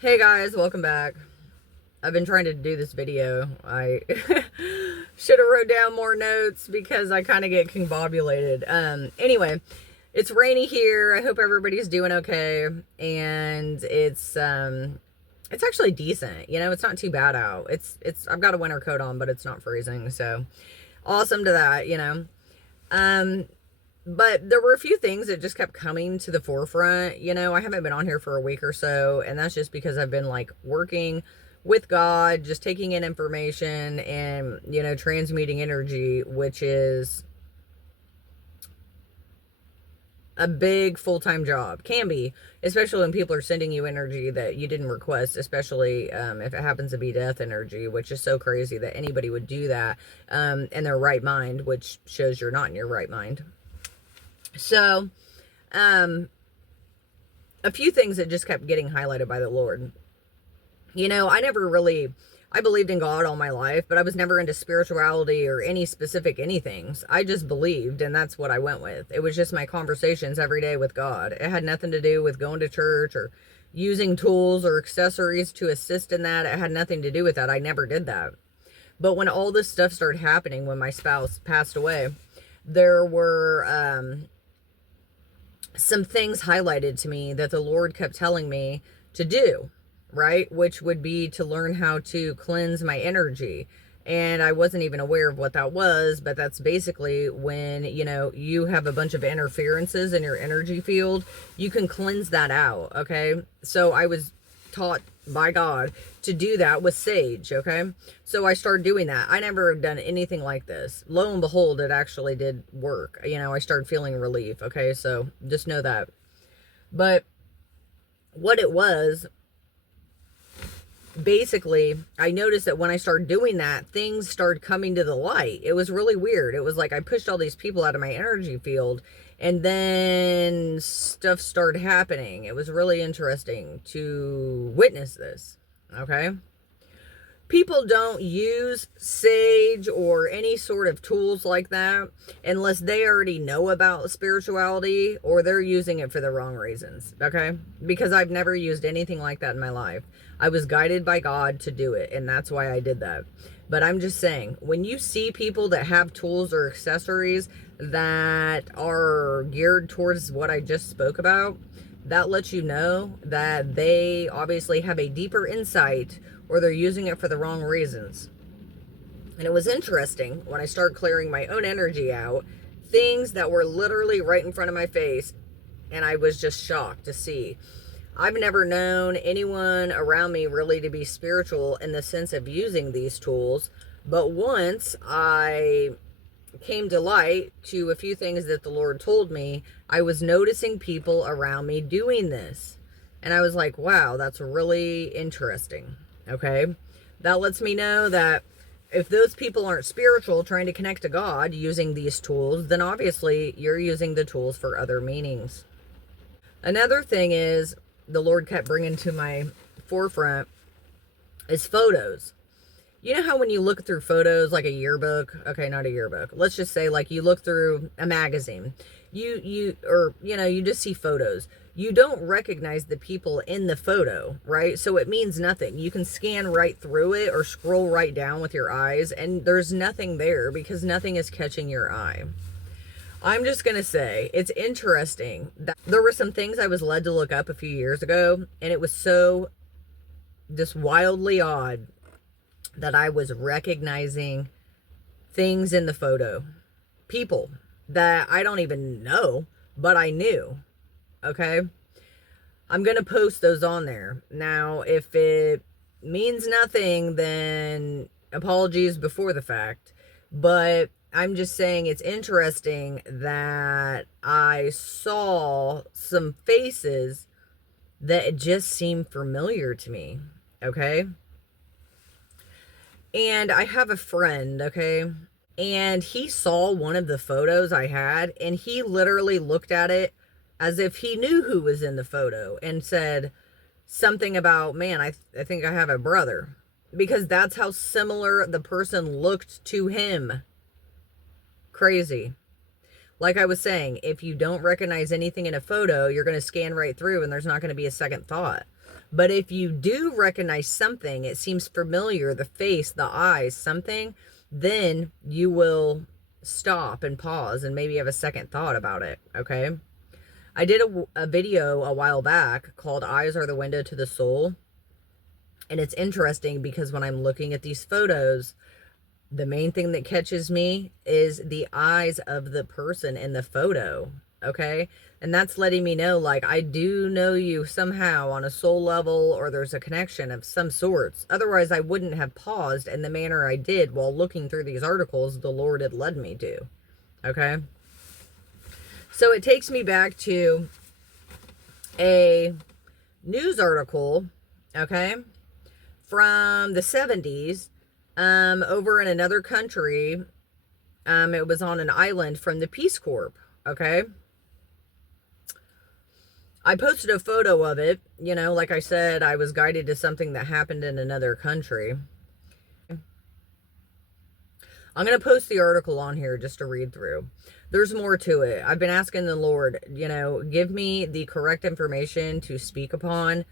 Hey guys, welcome back. I've been trying to do this video. I should have wrote down more notes because I kind of get combobulated. Anyway, it's rainy here. I hope everybody's doing okay. And it's actually decent. You know, it's not too bad out. I've got a winter coat on, but it's not freezing. So awesome to that, you know. Um, but there were a few things that just kept coming to the forefront. You know, I haven't been on here for a week or so, and that's just because I've been like working with God, just taking in information and, you know, transmuting energy, which is a big full-time job. Can be, especially when people are sending you energy that you didn't request, especially if it happens to be death energy, which is so crazy that anybody would do that in their right mind, which shows you're not in your right mind. So, a few things that just kept getting highlighted by the Lord. You know, I believed in God all my life, but I was never into spirituality or any specific anythings. I just believed, and that's what I went with. It was just my conversations every day with God. It had nothing to do with going to church or using tools or accessories to assist in that. It had nothing to do with that. I never did that. But when all this stuff started happening, when my spouse passed away, there were some things highlighted to me that the Lord kept telling me to do, right? Which would be to learn how to cleanse my energy. And I wasn't even aware of what that was, but that's basically when, you know, you have a bunch of interferences in your energy field, you can cleanse that out, okay? So I was taught by God to do that with sage, okay? So I started doing that. I never have done anything like this. Lo and behold, it actually did work. You know, I started feeling relief, okay? So just know that. But what it was, basically, I noticed that when I started doing that, things started coming to the light. It was really weird. It was like I pushed all these people out of my energy field, and then stuff started happening. It was really interesting to witness this, okay? People don't use sage or any sort of tools like that unless they already know about spirituality or they're using it for the wrong reasons, okay? Because I've never used anything like that in my life. I was guided by God to do it, and that's why I did that. But I'm just saying, when you see people that have tools or accessories that are geared towards what I just spoke about, that lets you know that they obviously have a deeper insight or they're using it for the wrong reasons. And it was interesting when I started clearing my own energy out, things that were literally right in front of my face, and I was just shocked to see. I've never known anyone around me really to be spiritual in the sense of using these tools, but once I came to light to a few things that the Lord told me, I was noticing people around me doing this. And I was like, wow, that's really interesting. Okay. That lets me know that if those people aren't spiritual, trying to connect to God using these tools, then obviously you're using the tools for other meanings. Another thing is the Lord kept bringing to my forefront is photos. You know how when you look through photos, like a yearbook, okay, not a yearbook, let's just say like you look through a magazine, you just see photos. You don't recognize the people in the photo, right? So it means nothing. You can scan right through it or scroll right down with your eyes, and there's nothing there because nothing is catching your eye. I'm just going to say it's interesting that there were some things I was led to look up a few years ago, and it was so just wildly odd that I was recognizing things in the photo, people that I don't even know, but I knew, okay? I'm going to post those on there. Now, if it means nothing, then apologies before the fact, but I'm just saying it's interesting that I saw some faces that just seemed familiar to me, okay? And I have a friend, okay? And he saw one of the photos I had, and he literally looked at it as if he knew who was in the photo and said something about, man, I think I have a brother. Because that's how similar the person looked to him. Crazy. Like I was saying, if you don't recognize anything in a photo, you're going to scan right through and there's not going to be a second thought. But if you do recognize something, it seems familiar, the face, the eyes, something, then you will stop and pause and maybe have a second thought about it, okay? I did a video a while back called Eyes Are the Window to the Soul. And it's interesting because when I'm looking at these photos, the main thing that catches me is the eyes of the person in the photo, okay? And that's letting me know, like, I do know you somehow on a soul level, or there's a connection of some sorts. Otherwise, I wouldn't have paused in the manner I did while looking through these articles the Lord had led me to, okay? So it takes me back to a news article, okay, from the 70s, over in another country. It was on an island from the Peace Corps, okay? I posted a photo of it, you know, like I said, I was guided to something that happened in another country. I'm going to post the article on here just to read through. There's more to it. I've been asking the Lord, you know, give me the correct information to speak upon.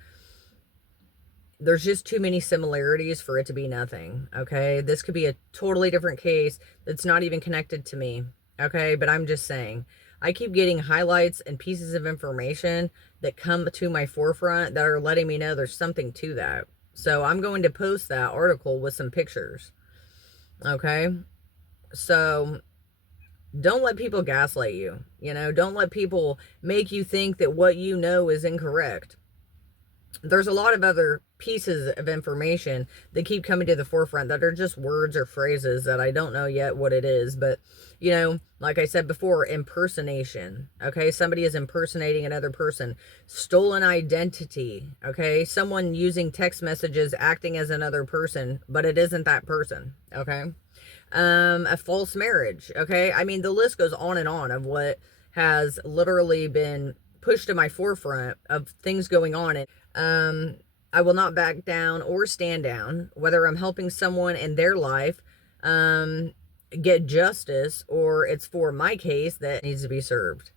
There's just too many similarities for it to be nothing, okay? This could be a totally different case that's not even connected to me, okay? But I'm just saying, I keep getting highlights and pieces of information that come to my forefront that are letting me know there's something to that. So I'm going to post that article with some pictures, okay? So don't let people gaslight you, you know? Don't let people make you think that what you know is incorrect. There's a lot of other pieces of information that keep coming to the forefront that are just words or phrases that I don't know yet what it is. But, you know, like I said before, impersonation, okay? Somebody is impersonating another person. Stolen identity, okay? Someone using text messages acting as another person, but it isn't that person, okay? A false marriage, okay? I mean, the list goes on and on of what has literally been pushed to my forefront of things going on. I will not back down or stand down, whether I'm helping someone in their life get justice, or it's for my case that needs to be served.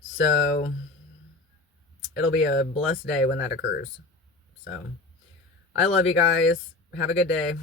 So it'll be a blessed day when that occurs. So I love you guys. Have a good day.